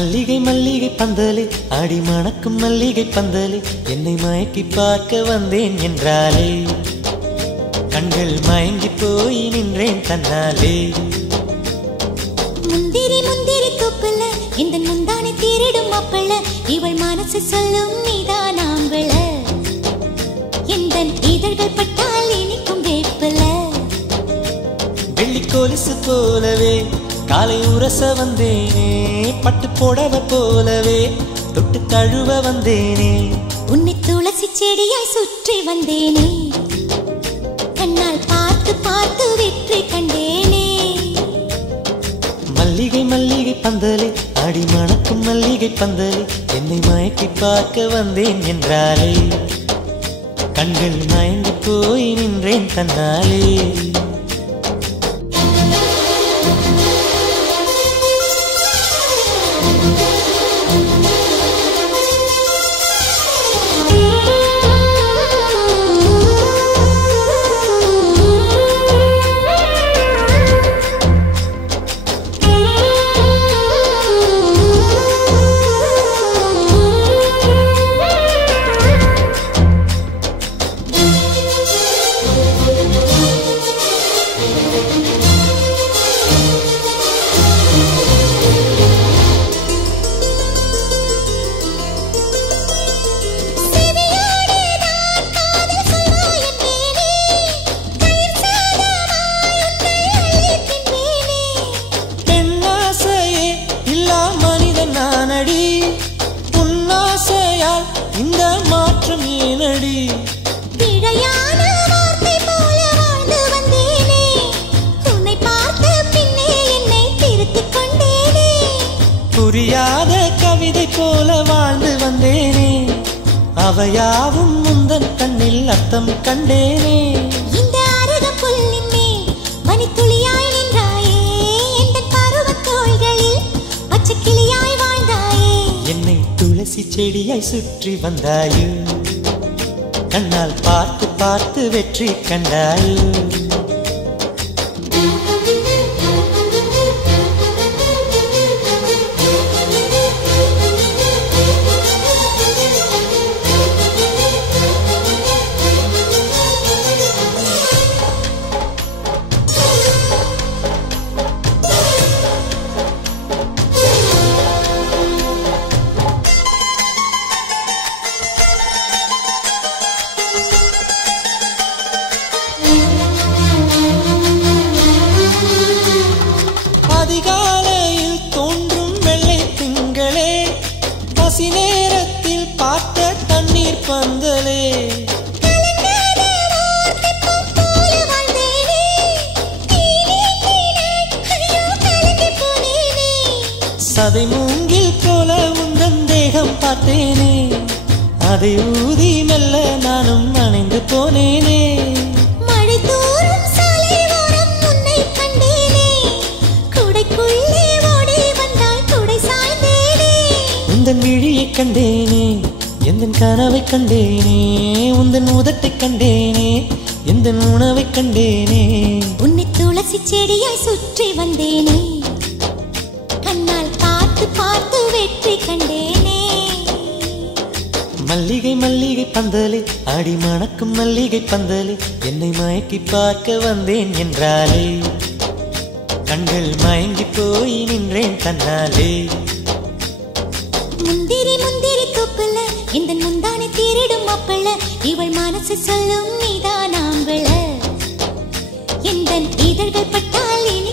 மல்லிகை மல்லிகை பந்தலே ஆடி மணக்கும் மல்லிகை பந்தலே என்னை மயக்கி பார்க்க வந்தேன் என்றாலே கண்கள் மயங்கி போய் நின்றேன் தன்னாலே. முந்திரி முந்திரி தூப்பல இந்த முந்தானை தீரிடும் அப்பள இவள் மனசு சொல்லும் நீதான் ஆம்பள இந்த இதழ்கள் பட்டால் இனிக்கும் வேப்பல. வெள்ளி கொலுசு போலவே காலை உரச வந்தேனே பட்டு புடவ போலவே தொட்டு தழுவ வந்தேனே உன்னை துளசி செடியாய் சுற்றி வந்தேனே கண்ணால் பார்த்து பார்த்து வெற்றி கண்டேனே. மல்லிகை மல்லிகை பந்தலே ஆடி மணக்கும் மல்லிகை பந்தலே என்னை மயக்கி பார்க்க வந்தேன் என்றாலே கண்கள் மயங்கி போய் நின்றேன் தன்னாலே. இந்த மாற்றம் ஏனடி பிழையான வார்த்தை போல வாழ்ந்து வந்தேனே உன்னை பார்த்த பின்னே என்னை திருத்திக் கொண்டேனே. புரியாத கவிதை போல வாழ்ந்து வந்தேனே அவையாவும் முந்தன் கண்ணில் அர்த்தம் கண்டேனே. இந்த அருகம் புல்லின் மேல் மணித்துளியாய் நின்றாயே இந்த பருவத் தோள்களில் பச்சை கிளியாய் வாழ்ந்தாயே என்னை துளசி செடியாய் சுற்றி வந்தாயோ கண்ணால் பார்த்து பார்த்து வெற்றி கண்டாயோ. அதிகாலையில் தோன்றும் வெள்ளை திங்களே பசி நேரத்தில் பார்த்த தண்ணீர் பந்தலே சதை மூங்கில் போல உந்தன் தேகம் பார்த்தேனே அதை ஊதி மெல்ல நானும் அணைந்து போனேனே. உந்தன் விழியை கண்டேனே எந்தன் கனவை கண்டேனே உந்தன் உதட்டை கண்டேனே எந்தன் உணவை கண்டேனே. உன்னை துளசி செடியாய் சுற்றி வந்தேனே கண்ணால் பார்த்து பார்த்து வெற்றி கண்டேனே. மல்லிகை மல்லிகை பந்தலே ஆடி மணக்கும் மல்லிகை பந்தலே என்னை மயக்கி பார்க்க வந்தேன் என்றாலே கண்கள் மயங்கி போய் நின்றேன் தன்னாலே. முந்திரி முந்திரி தூப்பல இந்த முந்தானை தீரிடும் அப்பள இவள் மனசு சொல்லும் நீதான் ஆம்பள இந்த இதழ்கள் பட்டால் இனி